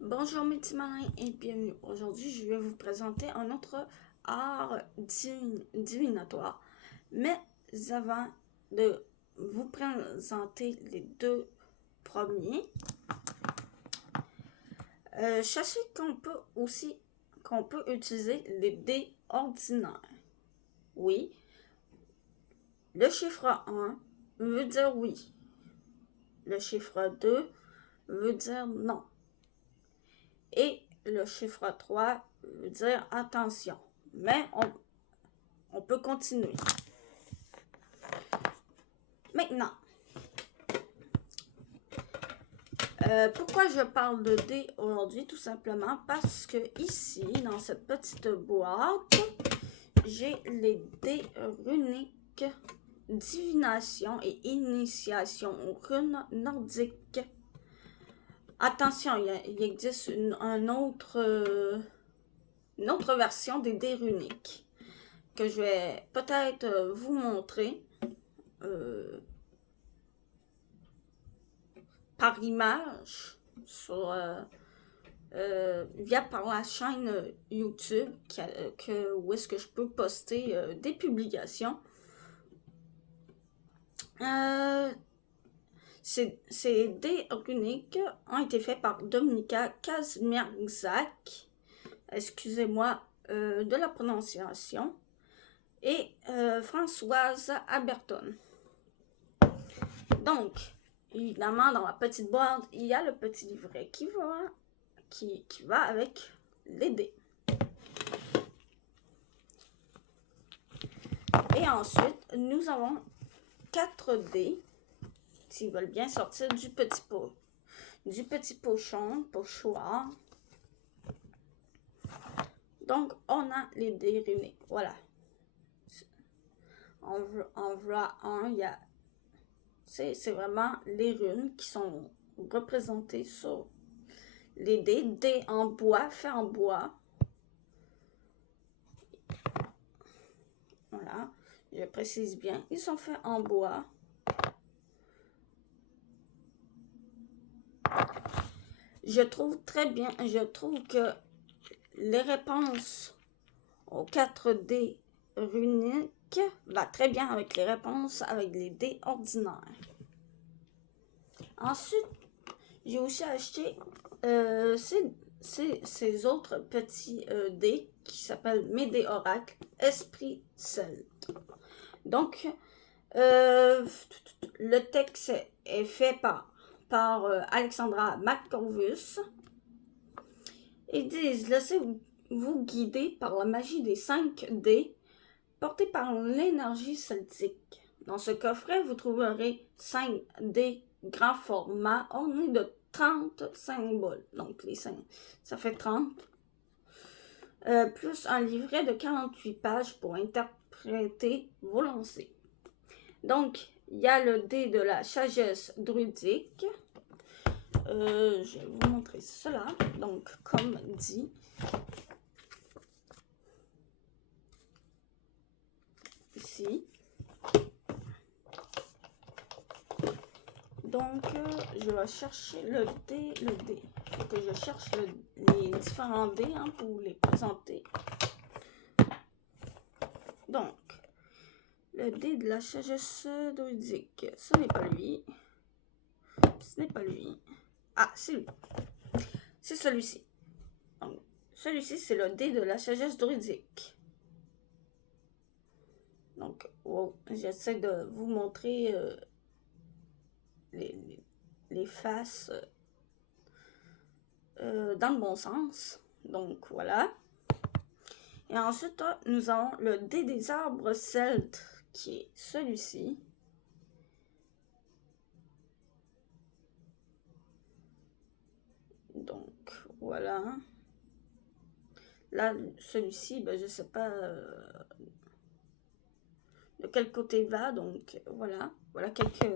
Bonjour mes petits malins et bienvenue. Aujourd'hui, je vais vous présenter un autre art divinatoire. Mais avant de vous présenter les deux premiers, sachez qu'on peut utiliser les dés ordinaires. Oui, le chiffre 1 veut dire oui. Le chiffre 2 veut dire non. Et le chiffre 3 veut dire attention. Mais on peut continuer. Maintenant, pourquoi je parle de dés aujourd'hui? Tout simplement parce que ici, dans cette petite boîte, j'ai les dés runiques divination et initiation aux runes nordiques. Attention, il existe une autre version des dés runiques que je vais peut-être vous montrer par image sur par la chaîne YouTube où est-ce que je peux poster des publications. Ces dés runiques ont été faits par Dominika Kazmierzak, excusez-moi de la prononciation, et Françoise Aberton. Donc, évidemment, dans la petite boîte, il y a le petit livret qui va avec les dés. Et ensuite, nous avons 4 dés s'ils veulent bien sortir du petit pochoir. Donc, on a les dés runiques. Voilà. En voilà un, il y a... C'est vraiment les runes qui sont représentées sur les dés. Dés en bois, faits en bois. Voilà. Je précise bien. Ils sont faits en bois. Je trouve que les réponses aux 4 dés runiques va très bien avec les réponses avec les dés ordinaires. Ensuite, j'ai aussi acheté ces autres petits dés qui s'appellent mes dés oracles, esprit celte. Donc, le texte est fait par Alexandra McCorvus. Ils disent: laissez-vous guider par la magie des 5 dés portés par l'énergie celtique. Dans ce coffret, vous trouverez 5 dés grand format ornés de 30 symboles. Donc, ça fait 30. Plus un livret de 48 pages pour interpréter vos lancers. Donc, il y a le dé de la sagesse druidique. Je vais vous montrer cela. Donc, comme dit, ici. Donc, je vais chercher le dé. Il faut que je cherche les différents dés pour les présenter. Donc, le dé de la sagesse druidique, ce n'est pas lui. Ce n'est pas lui. Ah, c'est lui. C'est celui-ci. Donc, celui-ci, c'est le dé de la sagesse druidique. Donc, j'essaie de vous montrer les faces dans le bon sens. Donc, voilà. Et ensuite, nous avons le dé des arbres celtes, qui est celui-ci. Donc, voilà. Là, celui-ci, ben, je ne sais pas de quel côté il va. Donc, voilà. Voilà quelques...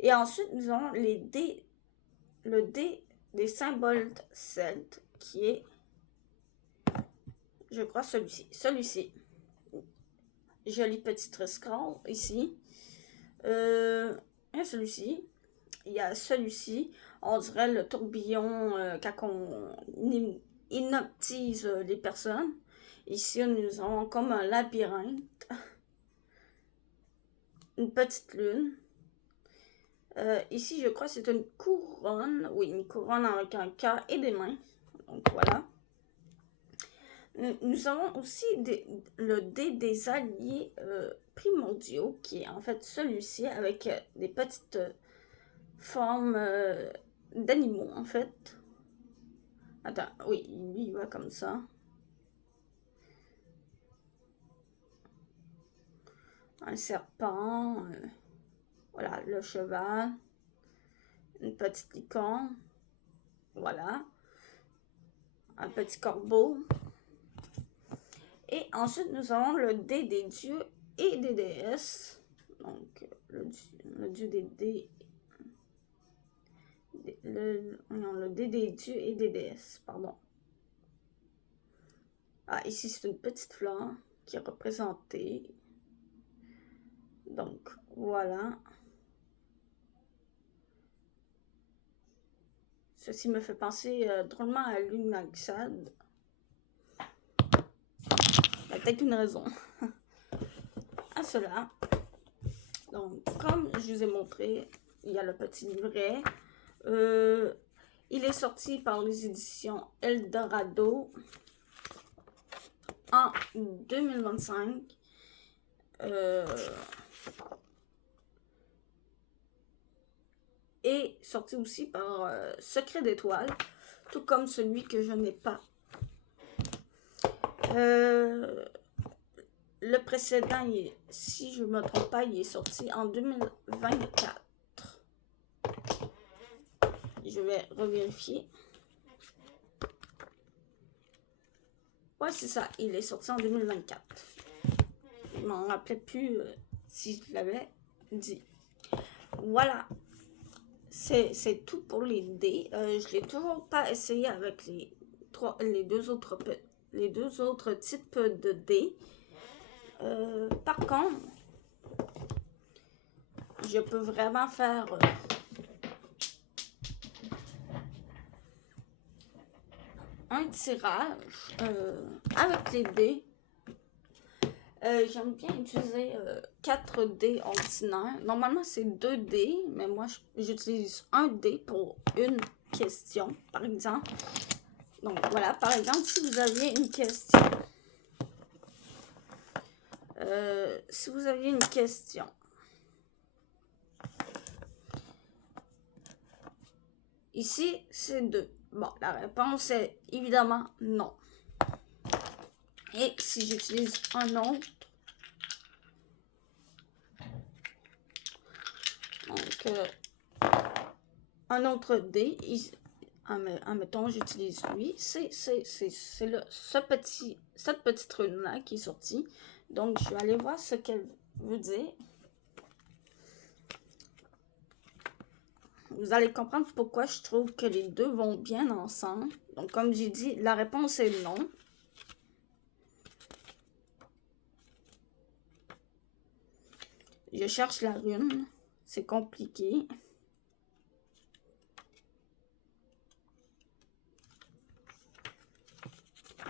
Et ensuite, nous avons le dé des symboles celtes, qui est, je crois, celui-ci. Joli petit scroll ici. Et celui-ci. Il y a celui-ci. on dirait le tourbillon quand on hypnotise les personnes. Ici, nous avons comme un labyrinthe, une petite lune. Ici, je crois que c'est une couronne. Oui, une couronne avec un cœur et des mains. Donc, voilà. Nous avons aussi le dé des alliés primordiaux, qui est en fait celui-ci avec des petites formes d'animaux, en fait. Attends, oui, lui, il va comme ça. Un serpent, voilà, le cheval, une petite licorne, voilà, un petit corbeau. Et ensuite, nous avons le dé des dieux et des déesses. Donc, le dieu des dés. Le dé des dieux et des déesses, pardon. Ah, ici, c'est une petite fleur qui est représentée. Donc, voilà. Ceci me fait penser drôlement à Lunaxad. Il y a peut-être une raison à cela. Donc, comme je vous ai montré, il y a le petit livret. Il est sorti par les éditions Eldorado en 2025. Et sorti aussi par Secret d'Étoile, tout comme celui que je n'ai pas. Le précédent, si je ne me trompe pas, il est sorti en 2024. Je vais revérifier. Ouais, c'est ça, il est sorti en 2024. Je ne m'en rappelais plus si je l'avais dit. Voilà. C'est tout pour les dés. Je ne l'ai toujours pas essayé avec les deux autres types de dés. Par contre, je peux vraiment faire un tirage avec les dés. J'aime bien utiliser 4 dés ordinaires. Normalement, c'est 2 dés, mais moi, j'utilise un dé pour une question, par exemple. Donc, voilà, par exemple, si vous aviez une question. Ici, c'est 2. Bon, la réponse est évidemment non. Et si j'utilise un autre, donc un autre dé, admettons, j'utilise lui, c'est cette petite rune-là qui est sortie. Donc, je vais aller voir ce qu'elle veut dire. Vous allez comprendre pourquoi je trouve que les deux vont bien ensemble. Donc, comme j'ai dit, la réponse est non. Je cherche la rune. C'est compliqué.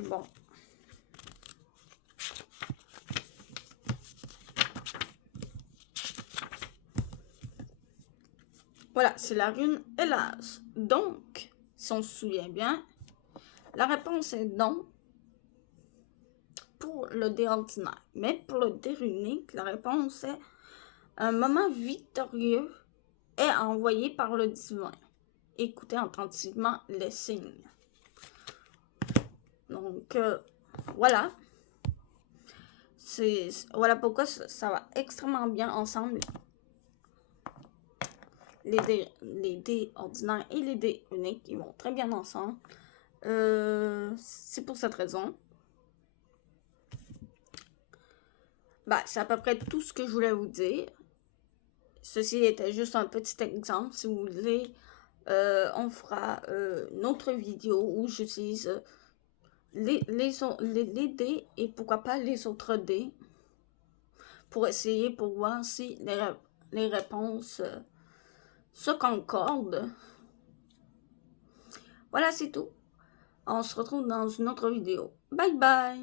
Bon. Voilà, c'est la rune Hélas. Donc, si on se souvient bien, la réponse est non pour le dé ordinaire. Mais pour le dé runique, la réponse est un moment victorieux est envoyé par le divin. Écoutez attentivement les signes. Donc, voilà. Voilà pourquoi ça va extrêmement bien ensemble. Les dés ordinaires et les dés uniques, ils vont très bien ensemble. C'est pour cette raison. Bah, c'est à peu près tout ce que je voulais vous dire. Ceci était juste un petit exemple. Si vous voulez, on fera une autre vidéo où j'utilise les dés et pourquoi pas les autres dés pour essayer pour voir si les réponses se concordent. Voilà, c'est tout. On se retrouve dans une autre vidéo. Bye bye!